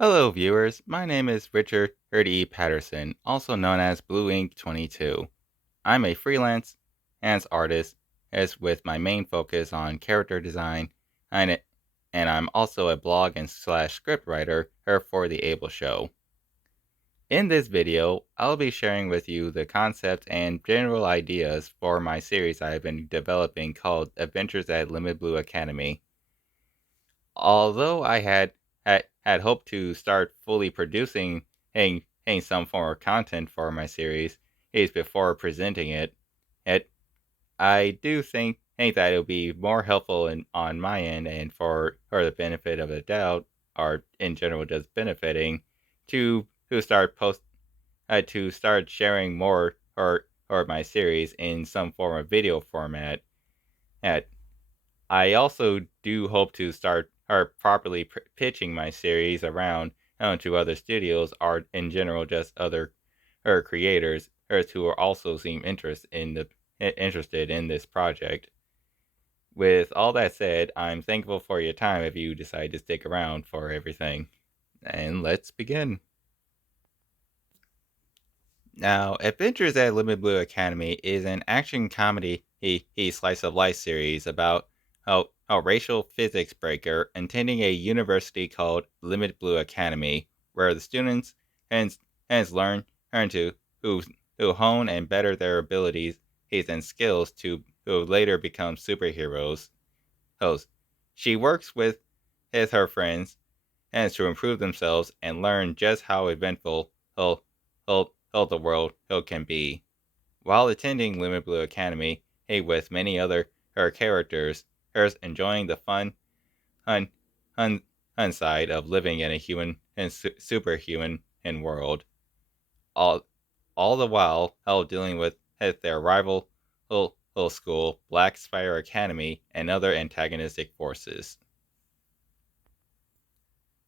Hello, viewers. My name is Richard E Patterson, also known as Blue Ink 22. I'm a freelance hands artist, as with my main focus on character design, and I'm also a blog and slash script writer for the Able Show. In this video, I'll be sharing with you the concept and general ideas for my series I have been developing called Adventures at Limit Blue Academy. Although I had hoped to start fully producing some form of content for my series is before presenting it, I do think that it will be more helpful on my end and for the benefit of the doubt, or in general just benefiting, to start to start sharing more or my series in some form of video format. At I also do hope to start or properly pitching my series around to other studios or in general just other creators who are also seem interested in this project. With all that said, I'm thankful for your time if you decide to stick around for everything. And let's begin. Now, Adventures at Limit Blue Academy is an action comedy slice of life series about a Rachel Physicsbreaker attending a university called Limit Blue Academy, where the students and learn who, who hone and better their abilities and skills to who later become superheroes. Host. She works with her friends and to improve themselves and learn just how eventful the world can be. While attending Limit Blue Academy, with many other her characters, hers enjoying the fun, fun, fun side of living in a human and superhuman world, all all the while dealing with their rival school, Black Spire Academy, and other antagonistic forces.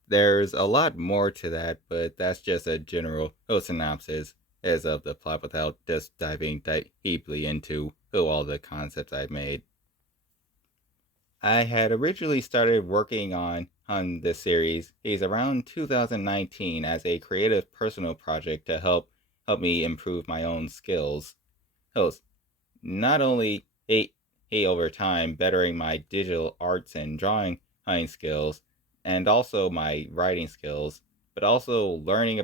There's a lot more to that, but that's just a general synopsis as of the plot without just diving deeply into all the concepts I've made. I had originally started working on this series is around 2019 as a creative personal project to help me improve my own skills. Host, not only over time bettering my digital arts and drawing skills and also my writing skills, but also learning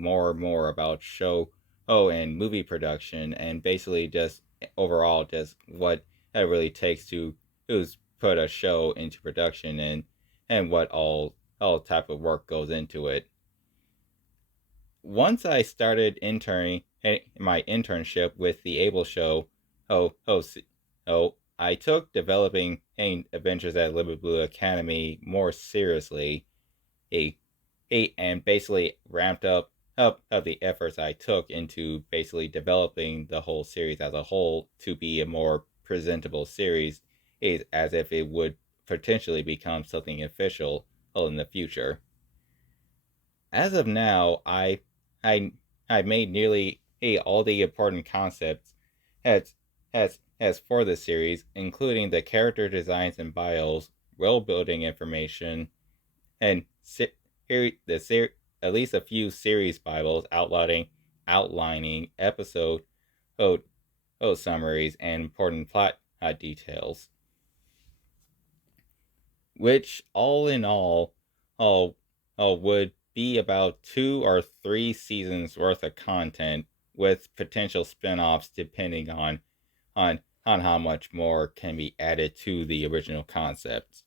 more and more about show and movie production and basically just overall just what it really takes to put a show into production and what all type of work goes into it. Once I started interning my internship with the Able Show, oh oh I took developing Adventures at Limit Blue Academy more seriously. A, and basically ramped up of the efforts I took into basically developing the whole series as a whole to be a more presentable series, is as if it would potentially become something official in the future. As of now, I I made nearly all the important concepts as as for the series, including the character designs and bios, world building information, and at least a few series bibles outlining episode oh, summaries and important plot details, which all in all would be about 2 or 3 seasons worth of content with potential spin-offs depending on how much more can be added to the original concepts.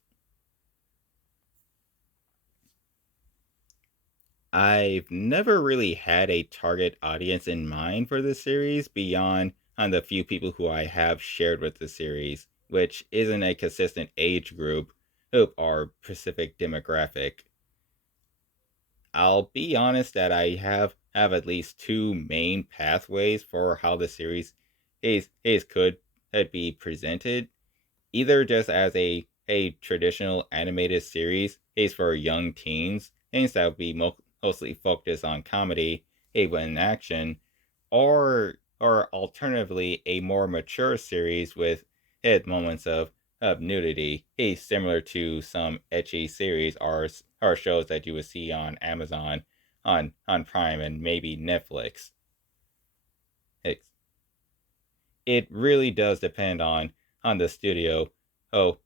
I've never really had a target audience in mind for this series beyond on the few people who I have shared with the series, which isn't a consistent age group or specific demographic. I'll be honest that I have at least two main pathways for how the series could be presented. Either just as a traditional animated series is for young teens, things that would be mostly focused on comedy, and action, or alternatively a more mature series with moments of nudity is similar to some etchy series or shows that you would see on Amazon, on Prime, and maybe Netflix. It really does depend on the studio oh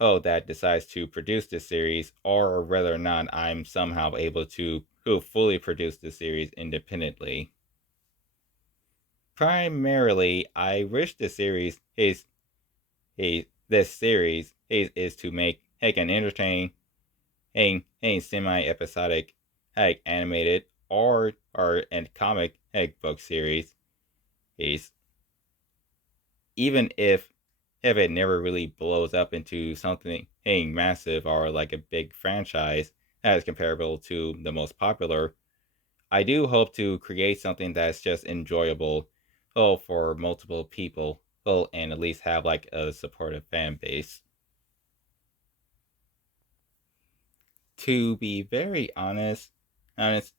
that decides to produce the series, or whether or not I'm somehow able to who fully produce the series independently. Primarily, I wish the series is this series is to make an entertaining a semi-episodic animated or and comic book series is, even if it never really blows up into something massive or like a big franchise as comparable to the most popular. I do hope to create something that's just enjoyable, for multiple people, and at least have like a supportive fan base. To be very honest, as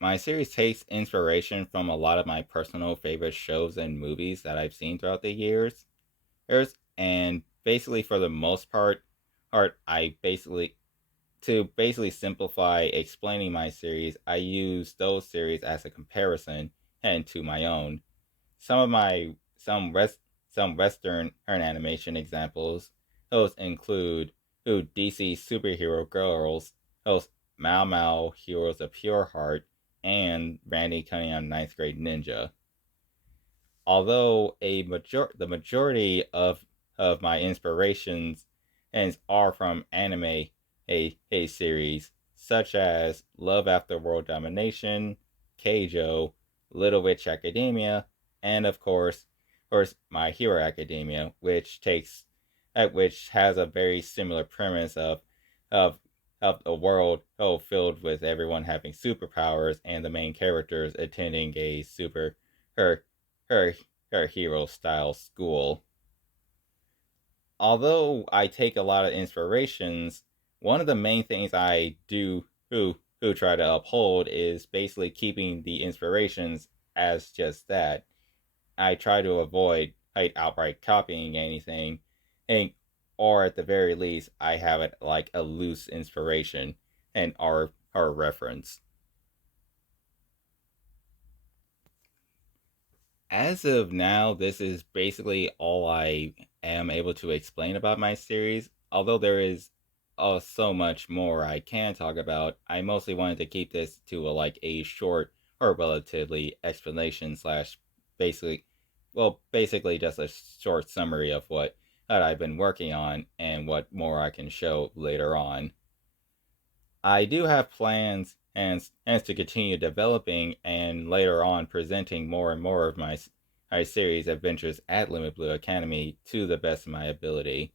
my series takes inspiration from a lot of my personal favorite shows and movies that I've seen throughout the years. And basically, for the most part, I basically simplify explaining my series, I use those series as a comparison and to my own. Some of my some Western animation examples. Those include DC Superhero Girls, those Mao Mao Heroes of Pure Heart, and Randy Cunningham Ninth Grade Ninja. Although the majority of my inspirations and are from anime a series such as Love After World Domination, Keijo, Little Witch Academia, and of course My Hero Academia, which has a very similar premise of of a world filled with everyone having superpowers and the main characters attending a super her her her hero style school. Although I take a lot of inspirations, one of the main things I do who try to uphold is basically keeping the inspirations as just that. I try to avoid outright copying anything, and or at the very least, I have it like a loose inspiration and our reference. As of now, this is basically all I am able to explain about my series. Although there is so much more I can talk about, I mostly wanted to keep this to a short or relatively explanation slash basically, basically just a short summary of what that I've been working on and what more I can show later on. I do have plans and to continue developing and later on presenting more and more of my series adventures at Limit Blue Academy to the best of my ability.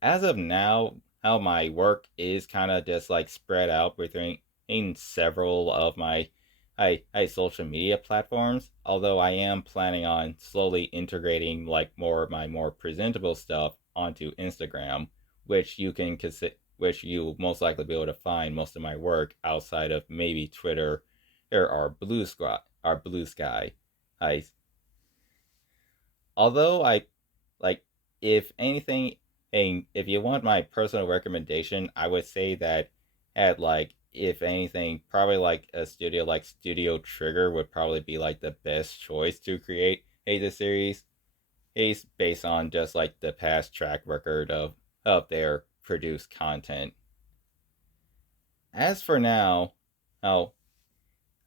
As of now, how my work is kind of just like spread out between in several of my social media platforms. Although I am planning on slowly integrating like more of my more presentable stuff onto Instagram, which you most likely be able to find most of my work outside of maybe Twitter or Blue Sky. I although I like if anything, and if you want my personal recommendation, I would say that at like if anything, probably like a studio like Studio Trigger would probably be like the best choice to create the series. It's based on just like the past track record of their produced content. As for now, oh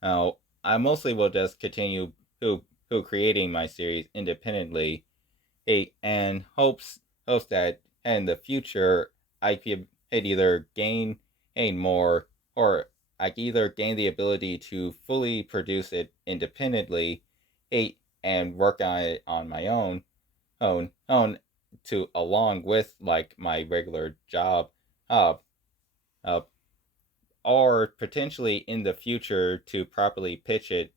oh, I mostly will just continue who creating my series independently, and hopes that in the future I could either gain a more or I could either gain the ability to fully produce it independently, a and work on it on my own to along with like my regular job, uh, uh or potentially in the future to properly pitch it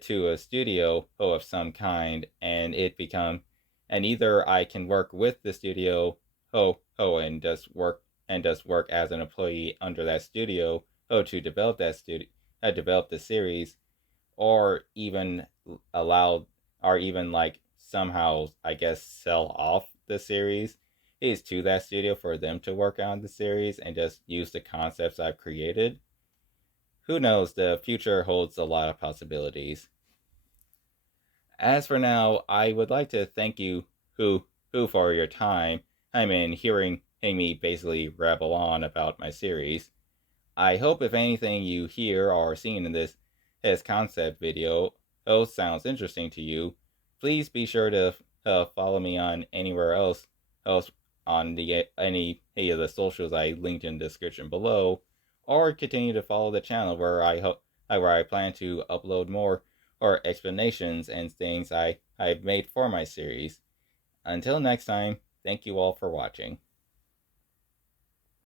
to a studio of some kind, and it become and either I can work with the studio and just work as an employee under that studio to develop that studio develop the series, or even allow or even like somehow I guess sell off the series is to that studio for them to work on the series and just use the concepts I've created. Who knows, the future holds a lot of possibilities. As for now, I would like to thank you who for your time. I mean, hearing me basically rabble on about my series. I hope if anything you hear or seen in this concept video sounds interesting to you, please be sure to follow me on anywhere else on any of the socials I linked in the description below, or continue to follow the channel where I plan to upload more or explanations and things I've made for my series. Until next time, thank you all for watching.